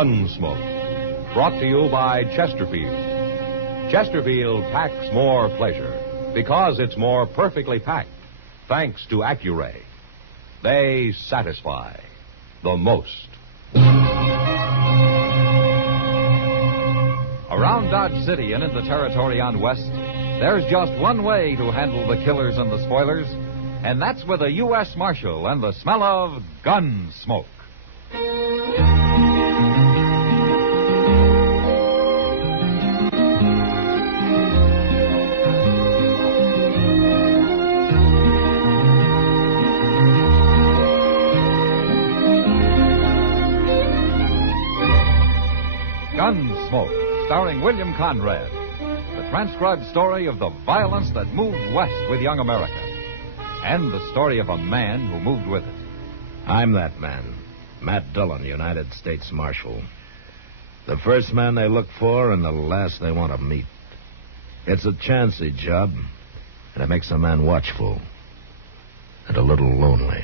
Gunsmoke, brought to you by Chesterfield. Chesterfield packs more pleasure because it's more perfectly packed, thanks to Accuray. They satisfy the most. Around Dodge City and in the territory on West, there's just one way to handle the killers and the spoilers, and that's with a U.S. Marshal and the smell of Gunsmoke. Gunsmoke, starring William Conrad. The transcribed story of the violence that moved west with young America. And the story of a man who moved with it. I'm that man, Matt Dillon, United States Marshal. The first man they look for and the last they want to meet. It's a chancy job, and it makes a man watchful and a little lonely.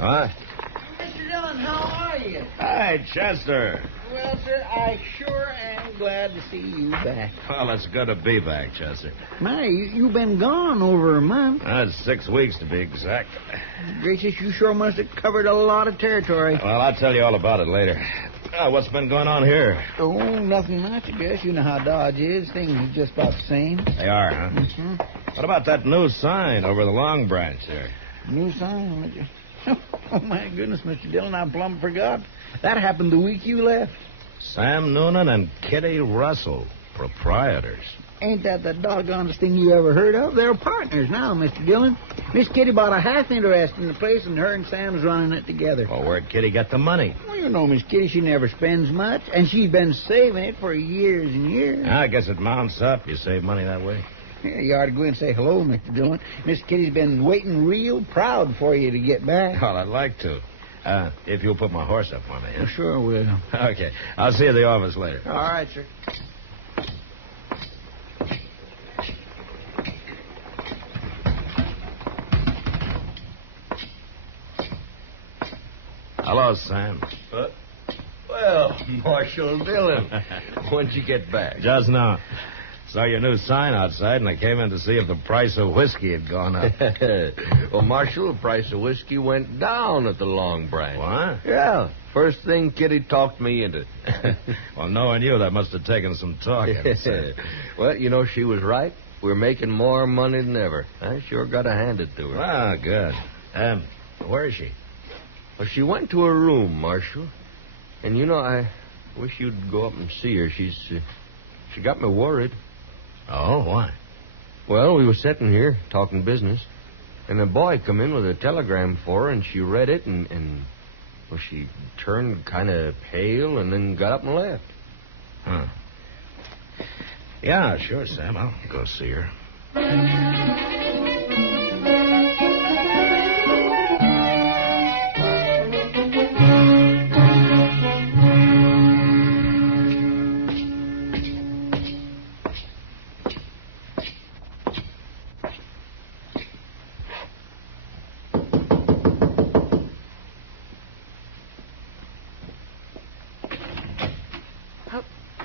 What? Mr. Dillon, how are you? Hi, Chester. Well, sir, I sure am glad to see you back. Well, it's good to be back, Chester. My, you've been gone over a month. 6 weeks to be exact. Gracious, you sure must have covered a lot of territory. Well, I'll tell you all about it later. What's been going on here? Oh, nothing much, I guess. You know how Dodge is. Things are just about the same. They are, huh? Mm-hmm. What about that new sign over the Long Branch there? New sign? Oh, my goodness, Mr. Dillon, I plumb forgot. That happened the week you left. Sam Noonan and Kitty Russell, proprietors. Ain't that the doggonest thing you ever heard of? They're partners now, Mr. Dillon. Miss Kitty bought a half interest in the place, and her and Sam's running it together. Well, where'd Kitty get the money? Well, you know, Miss Kitty, she never spends much, and she's been saving it for years and years. I guess it mounts up. You save money that way. Yeah, you ought to go in and say hello, Mr. Dillon. Miss Kitty's been waiting real proud for you to get back. Well, I'd like to. If you'll put my horse up for me. Huh? Sure will. Okay. I'll see you at the office later. All right, sir. Hello, Sam. Well, Marshal Dillon, when'd you get back? Just now. Saw your new sign outside, and I came in to see if the price of whiskey had gone up. Well, Marshal, the price of whiskey went down at the Long Branch. What? Yeah. First thing Kitty talked me into. Well, knowing you, that must have taken some talking. Well, you know, she was right. We're making more money than ever. I sure got to hand it to her. Ah, good. Where is she? Well, she went to her room, Marshal. And, you know, I wish you'd go up and see her. She got me worried. Oh, why? Well, we were sitting here talking business, and a boy come in with a telegram for her, and she read it, and well, she turned kind of pale and then got up and left. Huh. Yeah, sure, Sam. I'll go see her.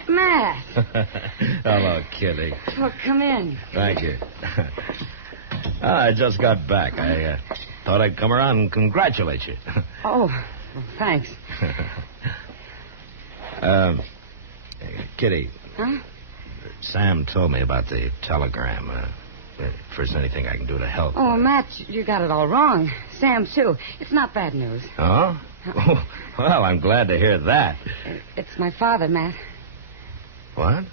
Matt. Hello, Kitty. Oh, come in. Thank you. I just got back. I thought I'd come around and congratulate you. Oh, well, thanks. Kitty. Huh? Sam told me about the telegram. If there's anything I can do to help. Oh, Matt, you got it all wrong. Sam, too. It's not bad news. Oh? Well, I'm glad to hear that. It's my father, Matt. What?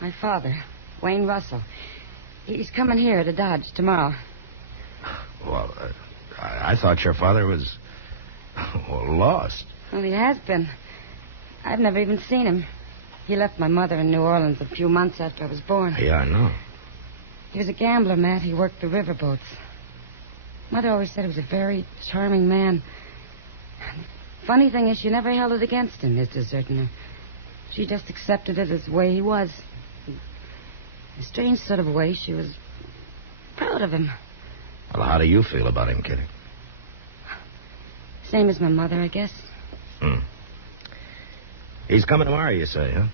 My father, Wayne Russell. He's coming here to Dodge tomorrow. Well, I thought your father was... Well, lost. Well, he has been. I've never even seen him. He left my mother in New Orleans a few months after I was born. Yeah, I know. He was a gambler, Matt. He worked the riverboats. Mother always said he was a very charming man. Funny thing is, she never held it against him, his deserting her. She just accepted it as the way he was. In a strange sort of way, she was proud of him. Well, how do you feel about him, Kitty? Same as my mother, I guess. He's coming tomorrow, you say, huh?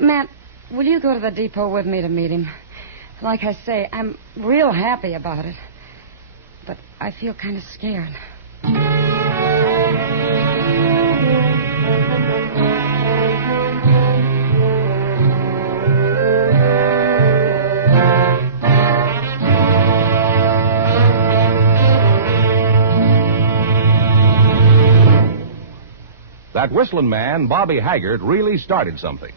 Matt, will you go to the depot with me to meet him? Like I say, I'm real happy about it. But I feel kind of scared. That whistling man, Bobby Haggart, really started something.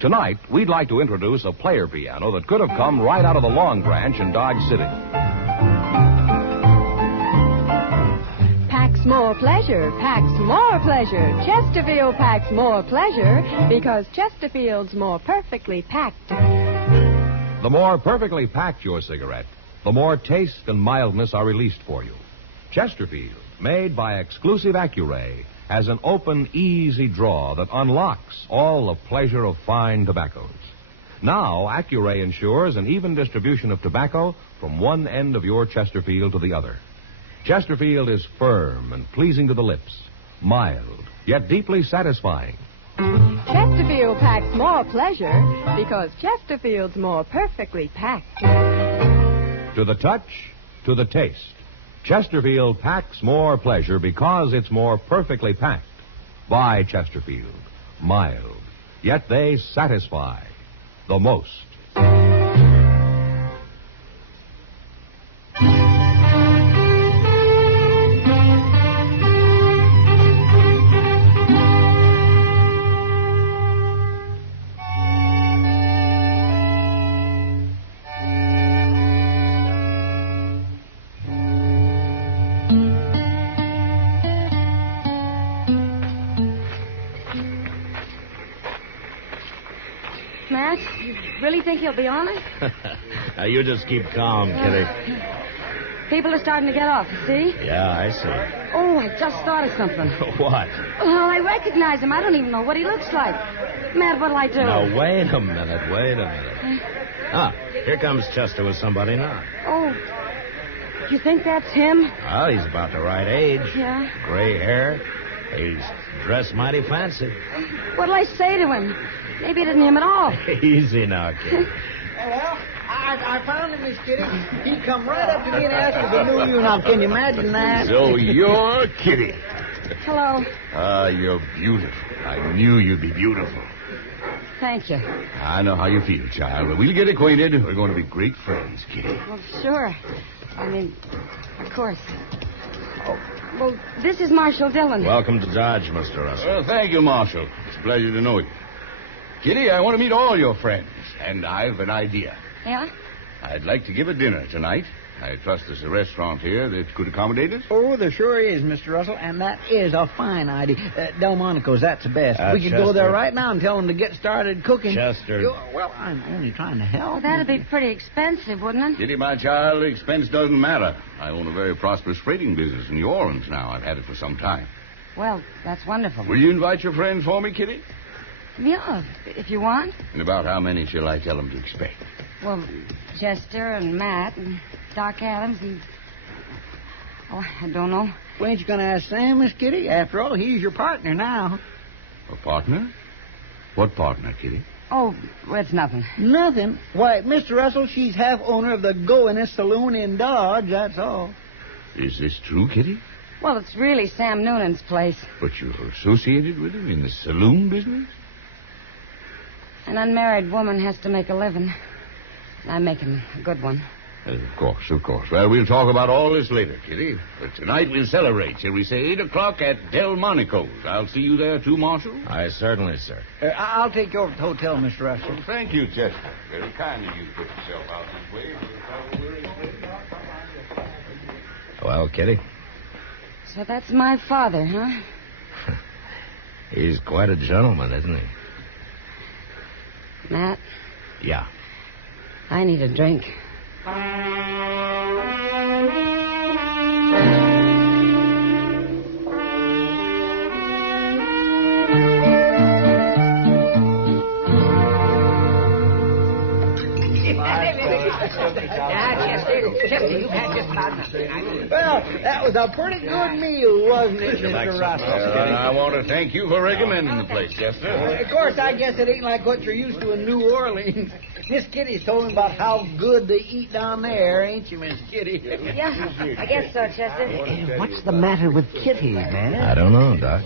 Tonight, we'd like to introduce a player piano that could have come right out of the Long Branch in Dodge City. Packs more pleasure, packs more pleasure. Chesterfield packs more pleasure because Chesterfield's more perfectly packed. The more perfectly packed your cigarette, the more taste and mildness are released for you. Chesterfield, made by exclusive Accuray, has an open, easy draw that unlocks all the pleasure of fine tobaccos. Now, Accuray ensures an even distribution of tobacco from one end of your Chesterfield to the other. Chesterfield is firm and pleasing to the lips, mild, yet deeply satisfying. Chesterfield packs more pleasure because Chesterfield's more perfectly packed. To the touch, to the taste. Chesterfield packs more pleasure because it's more perfectly packed. By Chesterfield. Mild. Yet they satisfy the most. Matt, you really think he'll be on it? Now, you just keep calm, Kitty. People are starting to get off, you see? Yeah, I see. Oh, I just thought of something. What? Well, I recognize him. I don't even know what he looks like. Matt, what'll I do? Now, wait a minute. Here comes Chester with somebody now. Oh, you think that's him? Well, he's about the right age. Yeah. Gray hair. He's dressed mighty fancy. What'll I say to him? Maybe it isn't him at all. Easy now, kid. Well, I found him, Miss Kitty. He come right up to me and asked if I knew you. Now, can you imagine that? So you're Kitty. Hello. You're beautiful. I knew you'd be beautiful. Thank you. I know how you feel, child. We'll get acquainted. We're going to be great friends, Kitty. Well, sure. I mean, of course. Oh, well, this is Marshal Dillon. Welcome to Dodge, Mr. Russell. Well, thank you, Marshal. It's a pleasure to know you. Kitty, I want to meet all your friends, and I've an idea. Yeah? I'd like to give a dinner tonight. I trust there's a restaurant here that could accommodate us. Oh, there sure is, Mr. Russell, and that is a fine idea. Delmonico's, that's the best. We could go there right now and tell them to get started cooking. Chester. Well, I'm only trying to help. Well, that'd be pretty expensive, wouldn't it? Kitty, my child, expense doesn't matter. I own a very prosperous freighting business in New Orleans now. I've had it for some time. Well, that's wonderful. Will you invite your friends for me, Kitty? Yeah, if you want. And about how many shall I tell them to expect? Well, Chester and Matt and Doc Adams and... Oh, I don't know. Well, ain't you going to ask Sam, Miss Kitty? After all, he's your partner now. A partner? What partner, Kitty? Oh, well, it's nothing. Nothing? Why, Mr. Russell, she's half owner of the Goinest Saloon in Dodge, that's all. Is this true, Kitty? Well, it's really Sam Noonan's place. But you're associated with him in the saloon business? An unmarried woman has to make a living. I'm making a good one. Of course. Well, we'll talk about all this later, Kitty. But tonight we'll celebrate, shall we say, 8 o'clock at Delmonico's. I'll see you there, too, Marshal? Aye, certainly, sir. I'll take you over to the hotel, Mr. Russell. Well, thank you, Chester. Very kind of you to put yourself out this way. Well, Kitty, So that's my father, huh? He's quite a gentleman, isn't he? Matt, Yeah. I need a drink. Chester, you've had just about enough. Well, that was a pretty good meal, wasn't it, Mr. Russell? I want to thank you for recommending the place, Chester. Of course, I guess it ain't like what you're used to in New Orleans. Miss Kitty's told me about how good they eat down there, ain't you, Miss Kitty? Yeah, I guess so, Chester. What's the matter with Kitty, man? I don't know, Doc.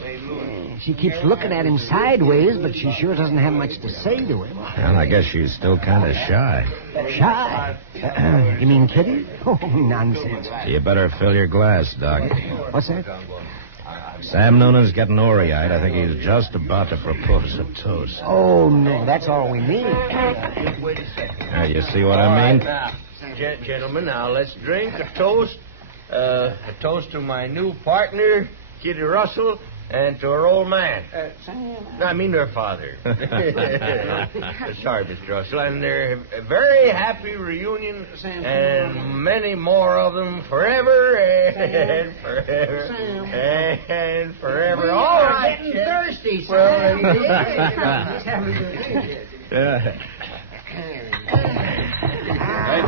She keeps looking at him sideways, but she sure doesn't have much to say to him. And I guess she's still kind of shy. Shy? You mean Kitty? Oh, nonsense. You better fill your glass, Doc. What's that? Sam Noonan's getting ory-eyed. I think he's just about to propose a toast. Oh, no, that's all we need. Now, you see what I mean? Now, gentlemen, now let's drink a toast. A toast to my new partner, Kitty Russell, and to her old man. No, I mean their father. Sorry, Mr. Russell. And their very happy reunion, and many more of them forever and forever and forever. All right, getting thirsty, Thank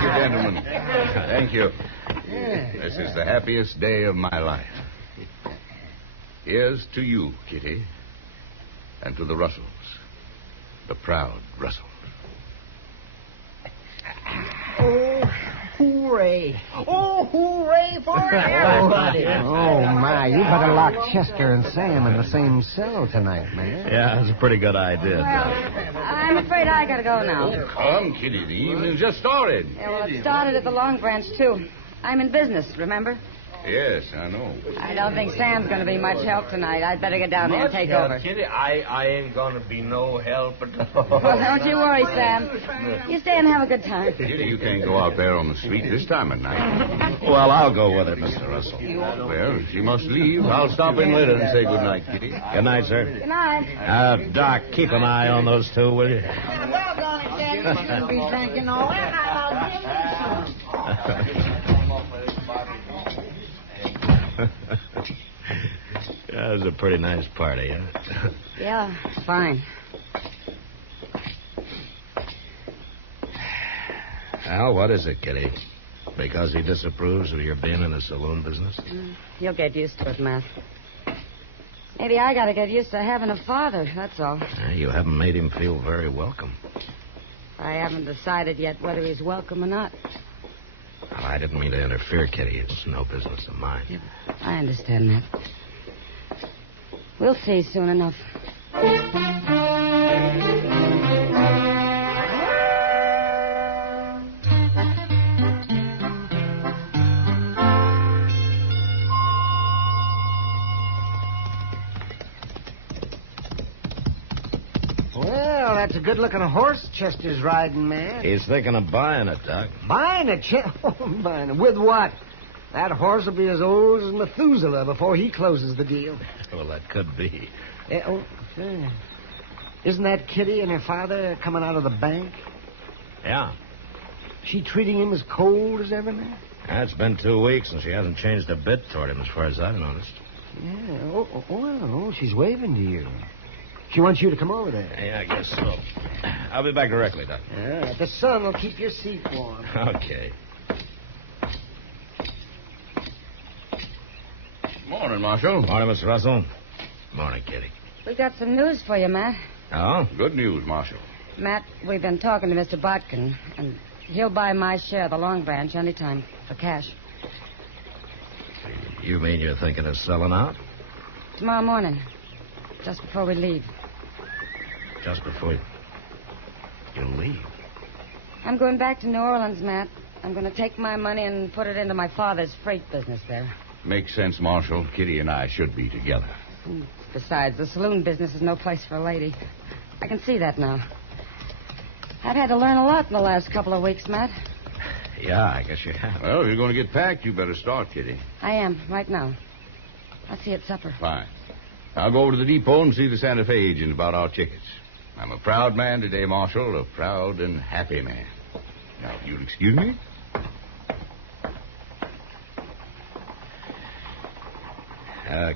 you, gentlemen. Thank you. This is the happiest day of my life. Here's to you, Kitty, and to the Russells, the proud Russells. Oh, hooray. Oh, hooray for everybody. Oh, my, you better lock Chester and Sam in the same cell tonight, man. Yeah, that's a pretty good idea, Well, Doc. I'm afraid I gotta go now. Come, Kitty, the evening's just started. Yeah, well, it started at the Long Branch, too. I'm in business, remember? Yes, I know. I don't think Sam's going to be much help tonight. I'd better get down there and take over. Kitty, I ain't going to be no help at all. Well, don't you worry, Sam. You stay and have a good time. Kitty, you can't go out there on the street this time of night. Well, I'll go with it, Mr. Russell. Well, if she must leave, I'll stop in later and say good night, Kitty. Good night, sir. Good night. Doc, keep an eye on those two, will you? Well, Donnie, Sam, you shouldn't be drinking all that. I'll give you some. That was a pretty nice party, huh? Yeah, fine. Al, what is it, Kitty? Because he disapproves of your being in the saloon business? You'll get used to it, Matt. Maybe I got to get used to having a father, that's all. You haven't made him feel very welcome. I haven't decided yet whether he's welcome or not. Well, I didn't mean to interfere, Kitty. It's no business of mine. Yeah, I understand that. We'll see soon enough. Well, that's a good-looking horse Chester's riding, man. He's thinking of buying it, Doc. Buying it, buying it. With what? That horse will be as old as Methuselah before he closes the deal. Well, that could be. Isn't that Kitty and her father coming out of the bank? Yeah. She treating him as cold as ever, man? It's been 2 weeks, and she hasn't changed a bit toward him, as far as I've noticed. Yeah. Well, she's waving to you. She wants you to come over there. Yeah, I guess so. I'll be back directly, Doc. Yeah, the sun will keep your seat warm. Okay. Morning, Marshal. Morning, Mr. Russell. Morning, Kitty. We got some news for you, Matt. Oh? Good news, Marshal. Matt, we've been talking to Mr. Botkin, and he'll buy my share of the Long Branch anytime for cash. You mean you're thinking of selling out? Tomorrow morning, just before we leave. Just before you leave? I'm going back to New Orleans, Matt. I'm going to take my money and put it into my father's freight business there. Makes sense, Marshal. Kitty and I should be together. Besides, the saloon business is no place for a lady. I can see that now. I've had to learn a lot in the last couple of weeks, Matt. Yeah, I guess you have. Well, if you're going to get packed, you better start, Kitty. I am, right now. I'll see you at supper. Fine. I'll go over to the depot and see the Santa Fe agent about our tickets. I'm a proud man today, Marshal, a proud and happy man. Now, if you'll excuse me.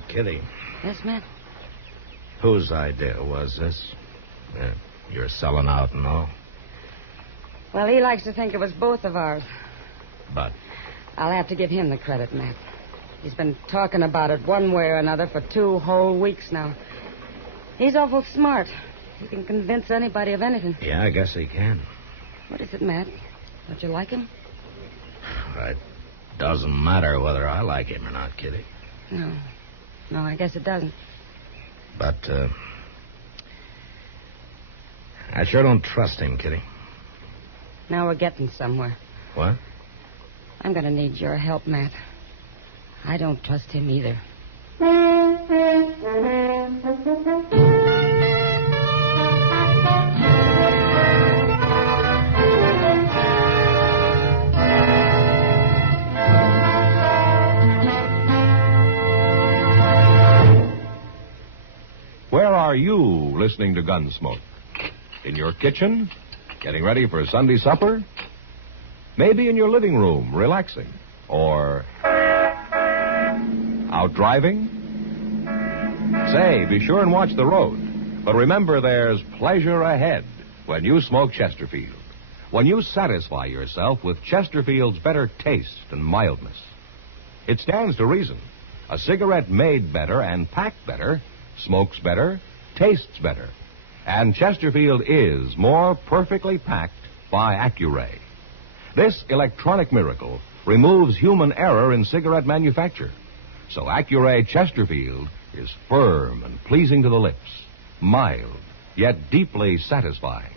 Kitty, Yes, Matt? whose idea was this? You're selling out and all. Well, he likes to think it was both of ours. But I'll have to give him the credit, Matt. He's been talking about it one way or another for 2 whole weeks now. He's awful smart. He can convince anybody of anything. yeah, I guess he can. What is it, Matt? Don't you like him? It doesn't matter whether I like him or not, Kitty. No. No, I guess it doesn't. But, I sure don't trust him, Kitty. Now we're getting somewhere. What? I'm going to need your help, Matt. I don't trust him either. Where are you listening to Gunsmoke? In your kitchen? Getting ready for Sunday supper? Maybe in your living room, relaxing? Or out driving? Say, be sure and watch the road. But remember, there's pleasure ahead when you smoke Chesterfield. When you satisfy yourself with Chesterfield's better taste and mildness. It stands to reason. A cigarette made better and packed better smokes better, tastes better. And Chesterfield is more perfectly packed by Accuray. This electronic miracle removes human error in cigarette manufacture. So Accuray Chesterfield is firm and pleasing to the lips, mild, yet deeply satisfying.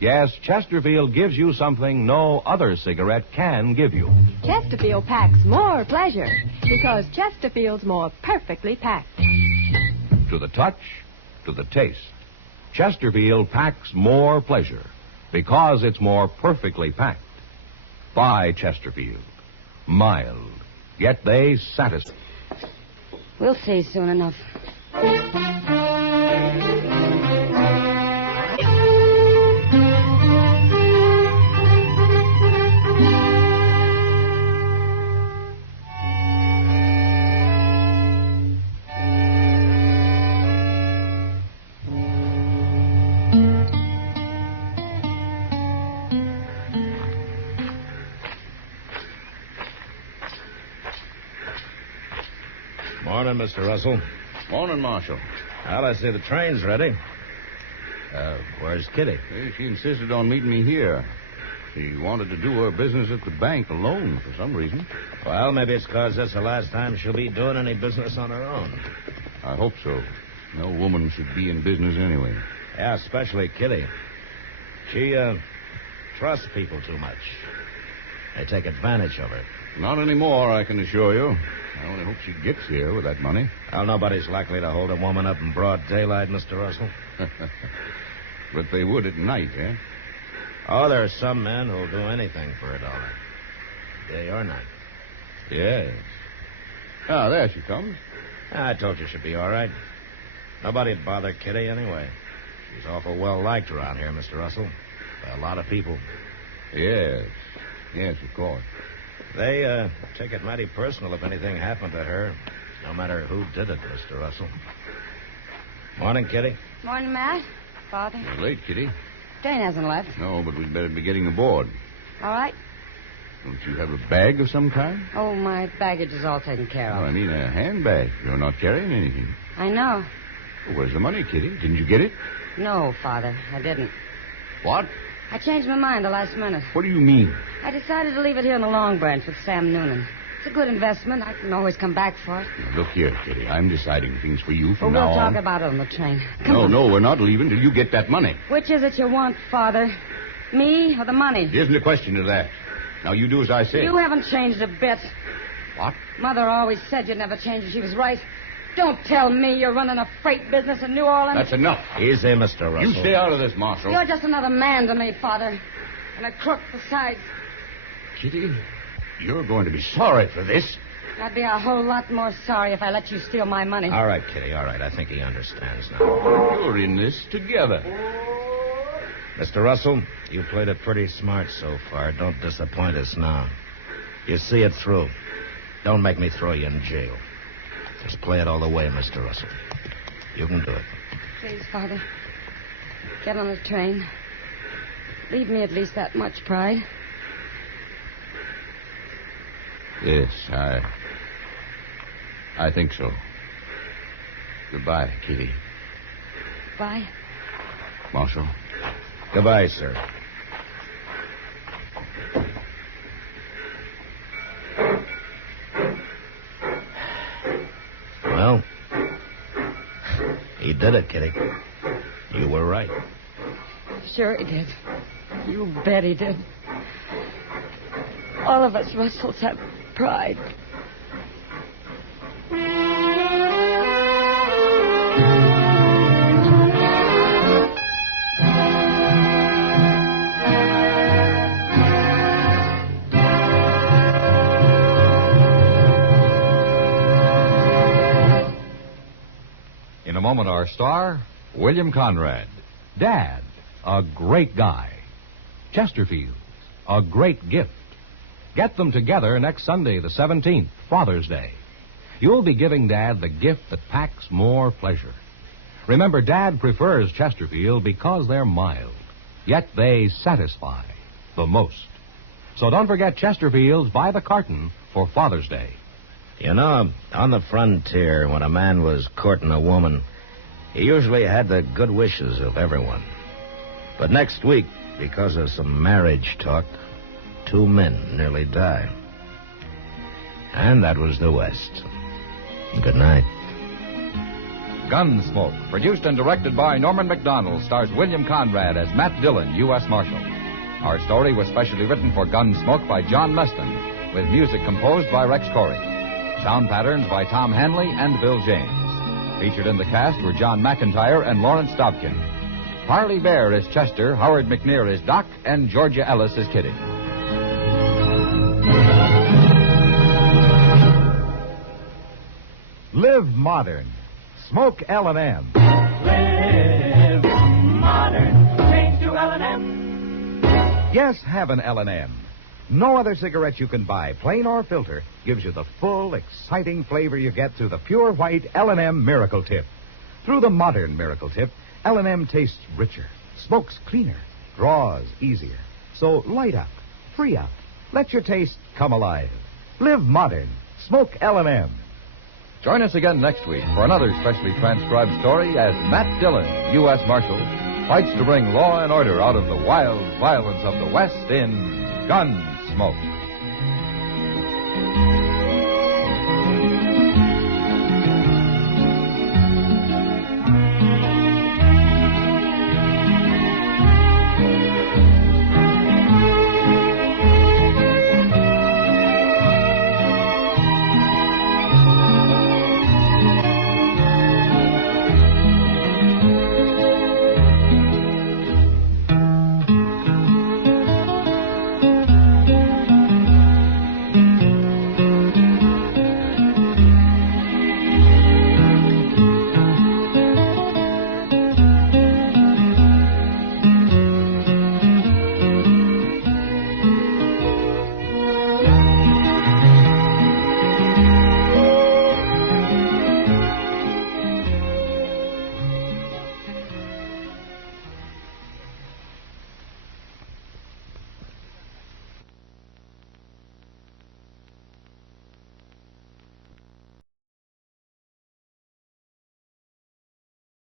Yes, Chesterfield gives you something no other cigarette can give you. Chesterfield packs more pleasure because Chesterfield's more perfectly packed. To the touch, to the taste, Chesterfield packs more pleasure because it's more perfectly packed. By Chesterfield. Mild, yet they satisfy. We'll see soon enough. Morning, Mr. Russell. Morning, Marshal. Well, I see the train's ready. Where's Kitty? She insisted on meeting me here. She wanted to do her business at the bank alone for some reason. Well, maybe it's because that's the last time she'll be doing any business on her own. I hope so. No woman should be in business anyway. Yeah, especially Kitty. She, trusts people too much. They take advantage of her. Not anymore, I can assure you. I only hope she gets here with that money. Well, nobody's likely to hold a woman up in broad daylight, Mr. Russell. But they would at night, eh? Oh, there are some men who'll do anything for $1. Day or night. Yes. Ah, there she comes. I told you she'd be all right. Nobody'd bother Kitty anyway. She's awful well liked around here, Mr. Russell. By a lot of people. Yes. Yes, of course. They take it mighty personal if anything happened to her, no matter who did it, Mr. Russell. Morning, Kitty. Morning, Matt. Father. You're late, Kitty. Dane hasn't left. No, but we'd better be getting aboard. All right. Don't you have a bag of some kind? Oh, my baggage is all taken care Oh, of. I mean a handbag. You're not carrying anything. I know. Well, where's the money, Kitty? Didn't you get it? No, Father, I didn't. What? I changed my mind the last minute. What do you mean? I decided to leave it here in the Long Branch with Sam Noonan. It's a good investment. I can always come back for it. Now, look here, Kitty. I'm deciding things for you from Well, now we'll on. talk about it on the train. Come No, on. no, we're not leaving till you get that money. Which is it you want, Father? Me or the money? There isn't a question of that. Now, you do as I say. You haven't changed a bit. What? Mother always said you'd never change, and she was right. Don't tell me you're running a freight business in New Orleans. That's enough. Easy, Mr. Russell. You stay out of this, Marshal. You're just another man to me, Father. And a crook besides. Kitty, you're going to be sorry for this. I'd be a whole lot more sorry if I let you steal my money. All right, Kitty, all right. I think he understands now. You're in this together. Mr. Russell, you played it pretty smart so far. Don't disappoint us now. You see it through. Don't make me throw you in jail. Just play it all the way, Mr. Russell. You can do it. Please, Father. Get on the train. Leave me at least that much pride. Yes, I think so. Goodbye, Kitty. Bye. Marshal. Goodbye, sir. Well, he did it, Kitty. You were right. Sure he did. You bet he did. All of us Russells have pride. In a moment, our star, William Conrad. Dad, a great guy. Chesterfield, a great gift. Get them together next Sunday, the 17th, Father's Day. You'll be giving Dad the gift that packs more pleasure. Remember, Dad prefers Chesterfield because they're mild, yet they satisfy the most. So don't forget Chesterfields by the carton for Father's Day. You know, on the frontier, when a man was courting a woman, he usually had the good wishes of everyone. But next week, because of some marriage talk, 2 men nearly died. And that was the West. Good night. Gunsmoke, produced and directed by Norman Macdonnell, stars William Conrad as Matt Dillon, U.S. Marshal. Our story was specially written for Gunsmoke by John Meston, with music composed by Rex Corey. Sound patterns by Tom Hanley and Bill James. Featured in the cast were John McIntyre and Lawrence Dobkin. Parley Bear is Chester, Howard McNear is Doc, and Georgia Ellis is Kitty. Live modern. Smoke L&M. Live modern. Change to L&M. Yes, have an L&M. No other cigarette you can buy, plain or filter, gives you the full, exciting flavor you get through the pure white L&M Miracle Tip. Through the modern Miracle Tip, L&M tastes richer, smokes cleaner, draws easier. So light up, free up, let your taste come alive. Live modern. Smoke L&M. Join us again next week for another specially transcribed story as Matt Dillon, U.S. Marshal, fights to bring law and order out of the wild violence of the West in Gunsmoke.